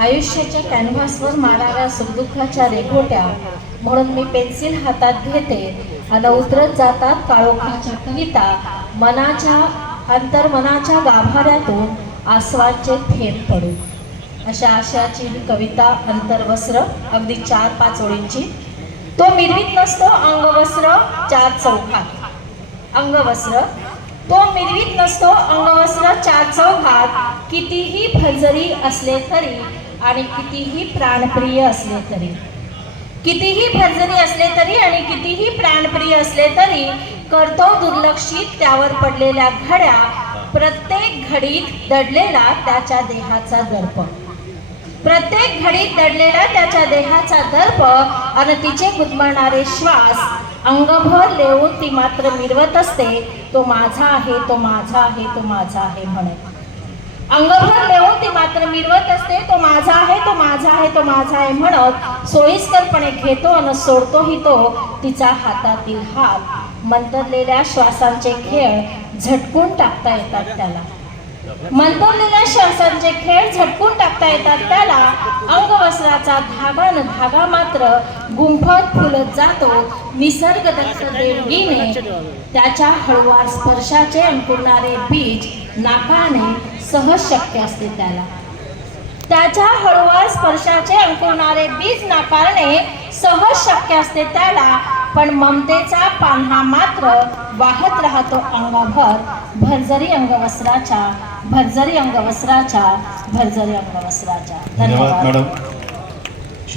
आयुष्याच्या कॅनव्हासवर मारणाऱ्या सुखदुःखाच्या रेघोट्या. म्हणून मी पेन्सिल हातात घेते. आणि उतरत जातात काळोखाच्या कविता मनाच्या अंतर्मनाच्या गाभाऱ्यातून आसवांचे थेंब पडू. अशा आशाची ही कविता अंतर्वस्त्र अगदी चार पाच ओळींची. तो मिरवीत नसतो अंगवस्त्र चार चौघात. अंगवस्त्र. तो मिरवीत नसतो अंगवस्त्र चार चौघात. कितीही फजरी असले तरी आणि कितीही प्राणप्रिय असले तरी. कितीही भंजनी असले तरी आणि कितीही प्राणप्रिय असले तरी करतो दुर्लक्षित त्यावर पडलेल्या घड्या प्रत्येक घडीत दडलेला त्याच्या देहाचा दर्प. प्रत्येक घडीत दडलेला त्याच्या देहाचा दर्प आणि तिचे गुदमणारे श्वास अंगभर लेऊन ती मात्र मिरवत असते तो माझा आहे तो माझा आहे तो माझा आहे म्हणत. अंगभर देऊन ती मात्र मिरवत असते तो माझा आहे तो माझा आहे तो माझा आहे म्हणत सोयीस्करपणे घेतो आणि सोडतोही तो तिचा हातातील हात. मंतरलेल्या श्वासांचे खेळ झटकून टाकता येतात त्याला. मंतरलेल्या श्वासांचे खेळ झटकून टाकता येतात त्याला. अंगवस्त्राचा धागा न धागा मात्र गुंफत फुलत जातो. निसर्गदत्त देणगीने त्याच्या हळुवार स्पर्शाचे अंकुरणारे बीज नाकाने सहज शक्य असते त्याला. त्याच्या हळुवार स्पर्शाचे अंकुरणारे बीज नाकारणे सहज शक्य असते त्याला पण ममतेचा पान्हा मात्र वाहत राहतो अंगाभर. भरजरी अंगवस्त्राच्या भरजरी अंगवस्त्राच्या भरजरी अंगवस्त्राच्या. धन्यवाद. मॅडम.